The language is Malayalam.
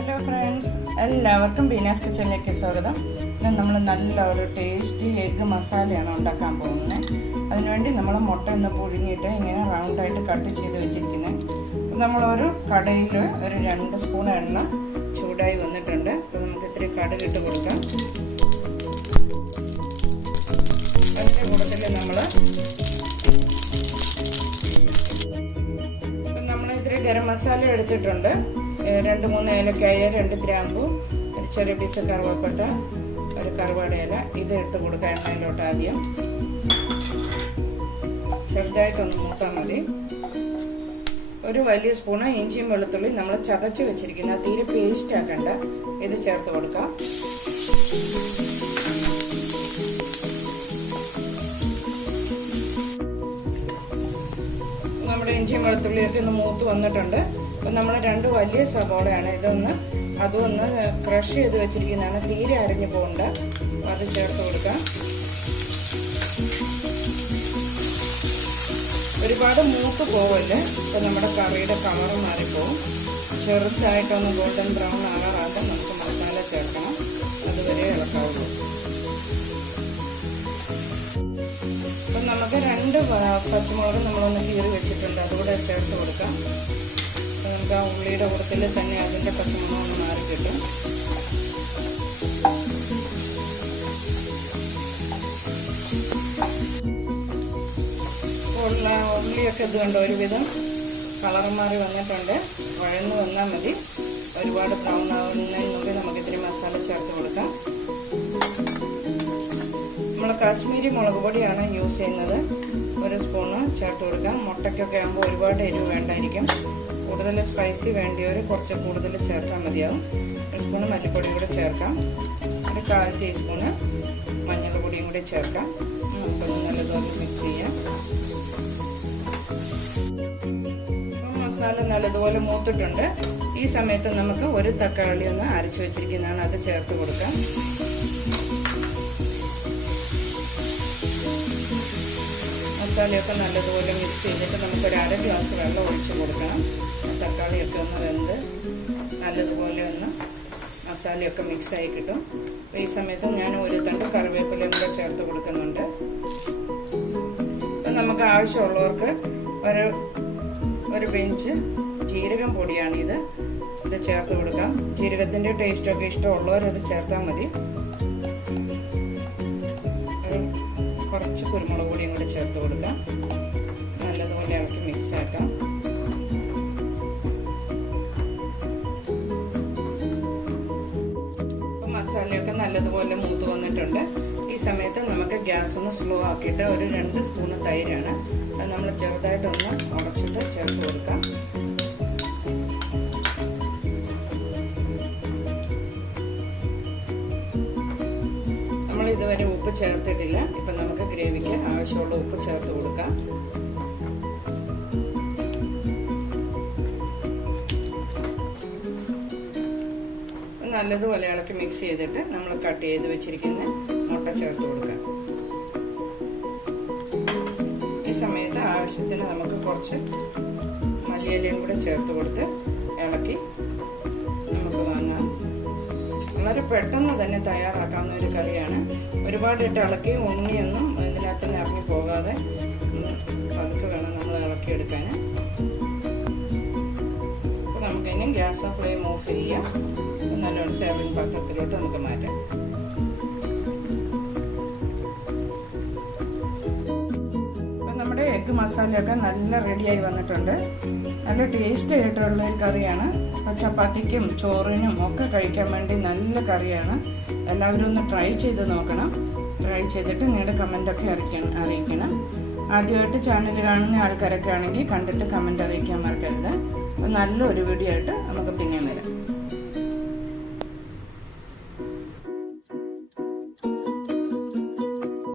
ഹലോ ഫ്രണ്ട്സ്, എല്ലാവർക്കും ബീനാസ് കിച്ചണിലേക്ക് സ്വാഗതം. ഇന്ന് നമ്മൾ നല്ല ഒരു ടേസ്റ്റി എഗ്ഗ് മസാലയാണ് ഉണ്ടാക്കാൻ പോകുന്നത്. അതിനുവേണ്ടി നമ്മൾ മുട്ട ഒന്ന് പുഴുങ്ങിയിട്ട് ഇങ്ങനെ റൗണ്ടായിട്ട് കട്ട് ചെയ്ത് വെച്ചിരിക്കുന്നത്. നമ്മളൊരു കടയിൽ ഒരു 2 സ്പൂൺ എണ്ണ ചൂടായി വന്നിട്ടുണ്ട്. അപ്പോൾ നമുക്ക് ഇത്തിരി കടുക് ഇട്ട് കൊടുക്കാം. അതിൻ്റെ കൂട്ടത്തിൽ നമ്മൾ ഇത്തിരി ഗരം മസാല എടുത്തിട്ടുണ്ട്. 2-3 ഏലക്കായ, 2 ഗ്രാമ്പു, ഒരു ചെറിയ പീസ് കറുവപ്പട്ട, ഒരു കറുവാട ഇല. ഇത് ഇട്ട് കൊടുക്കുക എണ്ണയിലോട്ട്. ആദ്യം ചെറുതായിട്ടൊന്ന് മൂത്താൽ മതി. ഒരു വലിയ സ്പൂണ് ഇഞ്ചിയും വെളുത്തുള്ളി നമ്മൾ ചതച്ച് വെച്ചിരിക്കുന്ന, തീരെ പേസ്റ്റ് ആക്കണ്ട, ഇത് ചേർത്ത് കൊടുക്കാം. നമ്മുടെ ഇഞ്ചിയും വെളുത്തുള്ളിയൊക്കെ ഒന്ന് മൂത്ത് വന്നിട്ടുണ്ട്. അപ്പം നമ്മൾ 2 വലിയ സവോളയാണ്, അതൊന്ന് ക്രഷ് ചെയ്ത് വെച്ചിരിക്കുന്നതാണ്. തീരെ അരിഞ്ഞു പോകണ്ട, അത് ചേർത്ത് കൊടുക്കാം. ഒരുപാട് മൂത്ത് പോവല്ലേ, അപ്പം നമ്മുടെ കറിയുടെ കളർ മാറിപ്പോവും. ചെറുതായിട്ടൊന്ന് ഗോൾഡൻ ബ്രൗൺ ആകാറാകുമ്പോൾ നമുക്ക് മസാല ചേർക്കണം. അതുവരെ ഇളക്കാവുള്ളൂ. അപ്പം നമുക്ക് 2 പച്ചമുളക് നമ്മളൊന്ന് കീറി വെച്ചിട്ടുണ്ട്, അതുകൂടെ ചേർത്ത് കൊടുക്കാം. നമുക്ക് ആ ഉള്ളിയുടെ കൂട്ടത്തിൽ തന്നെ അതിൻ്റെ പച്ചമുളക് ഒന്ന് മാറി കിട്ടും. ഉള്ളിയൊക്കെ ഇത് കണ്ടോ, ഒരുവിധം കളർ മാറി വന്നിട്ടുണ്ട്. വഴന്ന് വന്നാൽ മതി. ഒരുപാട് ബ്രൗൺ ആവുന്നതിന് മുമ്പ് നമുക്ക് ഇത്തിരി മസാല ചേർത്ത് കൊടുക്കാം. നമ്മൾ കാശ്മീരി മുളക് പൊടിയാണ് യൂസ് ചെയ്യുന്നത്. 1 സ്പൂണ് ചേർത്ത് കൊടുക്കാം. മുട്ടയ്ക്കൊക്കെ ആകുമ്പോൾ ഒരുപാട് എരിവ് വേണ്ടായിരിക്കും. കൂടുതൽ സ്പൈസി വേണ്ടിയവർ കുറച്ച് കൂടുതൽ ചേർത്താൽ മതിയാവും. 1 സ്പൂണ് മല്ലിപ്പൊടിയും കൂടെ ചേർക്കാം. ഒരു 1/4 ടീസ്പൂണ് മഞ്ഞൾപ്പൊടിയും കൂടി ചേർക്കാം. നമുക്കൊന്ന് നല്ലതുപോലെ മിക്സ് ചെയ്യാം. മസാല നല്ലതുപോലെ മൂത്തിട്ടുണ്ട്. ഈ സമയത്ത് നമുക്ക് ഒരു തക്കാളി ഒന്ന് അരച്ചു വെച്ചിരിക്കുന്നതാണ്, അത് ചേർത്ത് കൊടുക്കാം. മസാലയൊക്കെ നല്ലതുപോലെ മിക്സ് ചെയ്തിട്ട് നമുക്കൊരു 1/2 ഗ്ലാസ് വെള്ളം ഒഴിച്ച് കൊടുക്കണം. തക്കാളിയൊക്കെ ഒന്ന് വെന്ത് നല്ലതുപോലെ ഒന്ന് മസാലയൊക്കെ മിക്സായി കിട്ടും. അപ്പോൾ ഈ സമയത്ത് ഞാൻ ഒരു തണ്ട് കറിവേപ്പിലയും കൂടെ ചേർത്ത് കൊടുക്കുന്നുണ്ട്. അപ്പം നമുക്ക് ആവശ്യമുള്ളവർക്ക് ഒരു പിഞ്ച് ജീരകം പൊടിയാണിത്, ഇത് ചേർത്ത് കൊടുക്കാം. ജീരകത്തിൻ്റെ ടേസ്റ്റൊക്കെ ഇഷ്ടമുള്ളവരത് ചേർത്താൽ മതി. കുറച്ച് കുരുമുളക് പൊടിയും കൂടി ചേർത്ത് കൊടുക്കാം. നല്ലതുപോലെ ഇളക്കി മിക്സ് ആക്കാം. മസാലയൊക്കെ നല്ലതുപോലെ മൂത്ത് വന്നിട്ടുണ്ട്. ഈ സമയത്ത് നമുക്ക് ഗ്യാസ് ഒന്ന് സ്ലോ ആക്കിയിട്ട് ഒരു 2 സ്പൂണ് തൈരാണ്, അത് നമ്മൾ ചെറുതായിട്ടൊന്ന് ഉടച്ചിട്ട് ചേർത്ത് കൊടുക്കാം. നമ്മൾ ഇതുവരെ ഉപ്പ് ചേർത്തിട്ടില്ല. ഇപ്പം നമുക്ക് ഗ്രേവിക്ക് ആവശ്യമുള്ള ഉപ്പ് ചേർത്ത് കൊടുക്കാം. നല്ലതുപോലെ ഇളക്കി മിക്സ് ചെയ്തിട്ട് നമ്മൾ കട്ട് ചെയ്ത് വെച്ചിരിക്കുന്ന മുട്ട ചേർത്ത് കൊടുക്കാം. ഈ സമയത്ത് ആവശ്യത്തിന് നമുക്ക് കുറച്ച് മല്ലിയിലയും കൂടെ ചേർത്ത് കൊടുത്ത് ഇളക്കി നമുക്ക് വാങ്ങാം. വളരെ പെട്ടെന്ന് തന്നെ തയ്യാറാക്കാവുന്ന ഒരു കറിയാണ്. ഒരുപാടിട്ട് ഇളക്കി ഉണ്ണിയൊന്നും ഇതിനകത്ത് നിന്ന് ഇറങ്ങി പോകാതെ പതുക്കെ വേണം നമ്മൾ ഇളക്കിയെടുക്കാൻ. അപ്പോൾ നമുക്കിനി ഗ്യാസ് ഫ്ലെയിം ഓഫ് ചെയ്യാം. നല്ലോണം സേവിങ് പാത്രത്തിലോട്ട് നമുക്ക് മാറ്റാം. അപ്പം നമ്മുടെ എഗ്ഗ് മസാലയൊക്കെ നല്ല റെഡിയായി വന്നിട്ടുണ്ട്. നല്ല ടേസ്റ്റ് ആയിട്ടുള്ള ഒരു കറിയാണ്. ചപ്പാത്തിക്കും ചോറിനും ഒക്കെ കഴിക്കാൻ വേണ്ടി നല്ല കറിയാണ്. എല്ലാവരും ഒന്ന് ട്രൈ ചെയ്ത് നോക്കണം. ട്രൈ ചെയ്തിട്ട് നിങ്ങളുടെ കമൻ്റൊക്കെ അറിയിക്കണം. ആദ്യമായിട്ട് ചാനൽ കാണുന്ന ആൾക്കാരൊക്കെ ആണെങ്കിൽ കണ്ടിട്ട് കമൻ്റ് അറിയിക്കാൻ മറക്കരുത്. നല്ലൊരു വീഡിയോ ആയിട്ട് നമുക്ക് പിന്നെ വരാം.